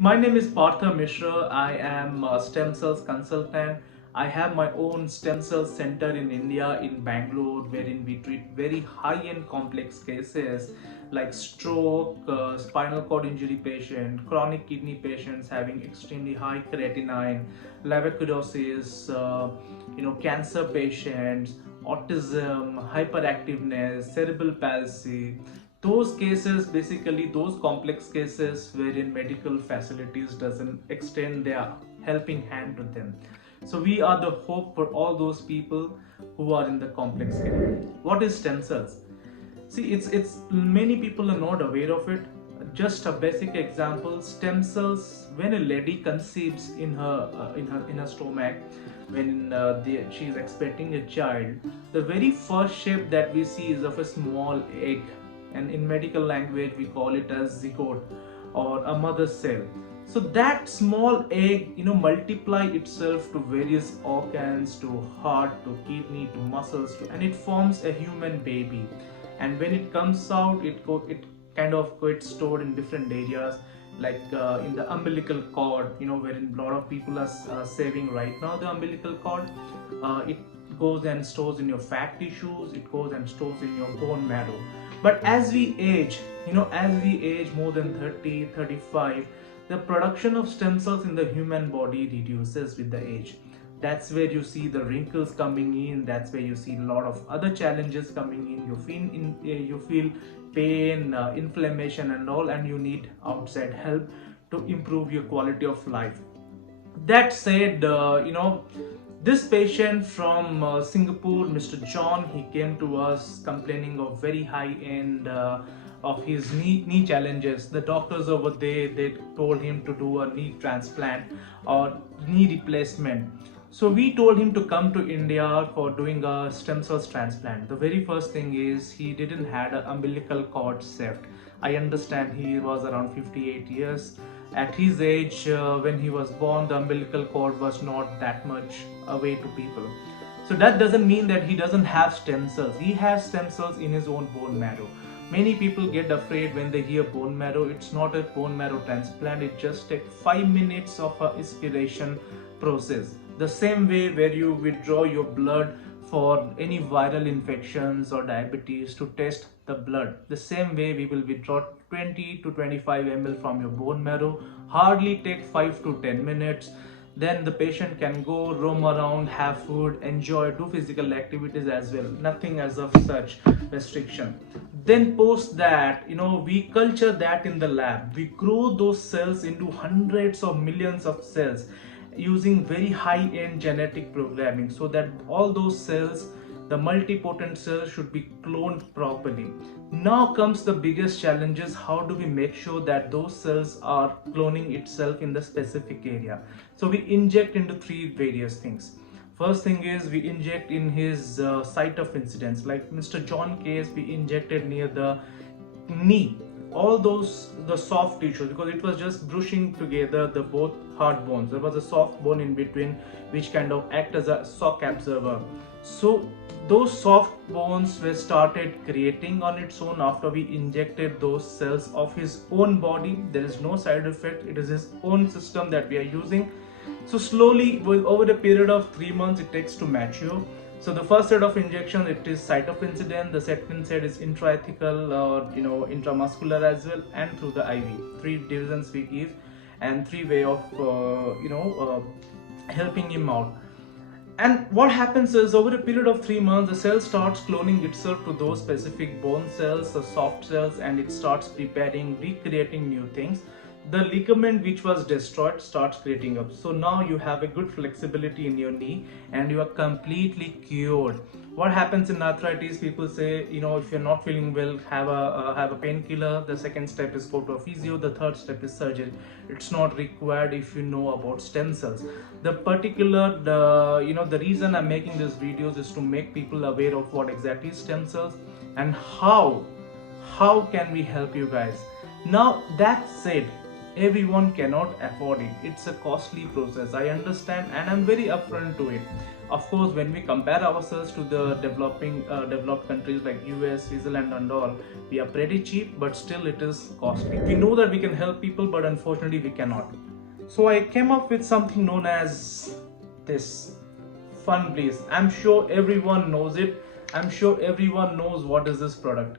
My name is Partha Mishra. I am a stem cells consultant. I have my own stem cell center in India, in Bangalore, wherein we treat very high-end complex cases like stroke, spinal cord injury patient, chronic kidney patients having extremely high creatinine, levocodosis, cancer patients, autism, hyperactiveness, cerebral palsy. Those cases, basically those complex cases wherein medical facilities doesn't extend their helping hand to them. So we are the hope for all those people who are in the complex care. What is stem cells? See, it's many people are not aware of it. Just a basic example: stem cells. When a lady conceives in her stomach, when she is expecting a child, the very first shape that we see is of a small egg, and in medical language we call it as zygote or a mother cell. So that small egg, multiply itself to various organs, to heart, to kidney, to muscles, and it forms a human baby. And when it comes out, it kind of gets stored in different areas, like in the umbilical cord, wherein a lot of people are saving right now the umbilical cord. It goes and stores in your fat tissues, it goes and stores in your bone marrow. But as we age, more than 30, 35, the production of stem cells in the human body reduces with the age. That's where you see the wrinkles coming in, that's where you see a lot of other challenges coming in. You feel pain, inflammation and all, and you need outside help to improve your quality of life. That said, this patient from Singapore, Mr. John, he came to us complaining of very high end of his knee challenges. The doctors over there, they told him to do a knee transplant or knee replacement. So we told him to come to India for doing a stem cells transplant. The very first thing is he didn't had an umbilical cord saved. I understand he was around 58 years. At his age, when he was born, the umbilical cord was not that much away to people. So that doesn't mean that he doesn't have stem cells. He has stem cells in his own bone marrow. Many people get afraid when they hear bone marrow. It's not a bone marrow transplant. It just takes 5 minutes of a aspiration process. The same way where you withdraw your blood for any viral infections or diabetes to test the blood. The same way we will withdraw 20 to 25 ml from your bone marrow. Hardly take 5 to 10 minutes. Then the patient can go roam around, have food, enjoy, do physical activities as well. Nothing as of such restriction. Then post that, we culture that in the lab. We grow those cells into hundreds of millions of cells using very high-end genetic programming, so that all those cells, the multipotent cells, should be cloned properly. Now comes the biggest challenges: how do we make sure that those cells are cloning itself in the specific area? So we inject into three various things. First thing is we inject in his site of incidence. Like Mr. John case, we injected near the knee, all those the soft tissues, because it was just brushing together the both hard bones. There was a soft bone in between which kind of act as a shock absorber. So those soft bones were started creating on its own after we injected those cells of his own body. There is no side effect, it is his own system that we are using. So slowly, over a period of 3 months, it takes to mature. So the first set of injection, it is site of incidence. The second set is intrathecal or intramuscular as well, and through the IV. 3 divisions we give, and 3 way of helping him out. And what happens is, over a period of 3 months, the cell starts cloning itself to those specific bone cells, the soft cells, and it starts preparing, recreating new things. The ligament which was destroyed starts creating up. So now you have a good flexibility in your knee and you are completely cured. What happens in arthritis? People say, if you're not feeling well, have a painkiller. The second step is go to a physio. The third step is surgery. It's not required if you know about stem cells. The reason I'm making these videos is to make people aware of what exactly is stem cells and how can we help you guys. Now that said, everyone cannot afford it. It's a costly process, I understand, and I'm very upfront to it. Of course, when we compare ourselves to the developed countries like US, Switzerland and all, we are pretty cheap, but still it is costly. We know that we can help people, but unfortunately we cannot. So I came up with something known as this Funblis. I'm sure everyone knows it. I'm sure everyone knows what is this product.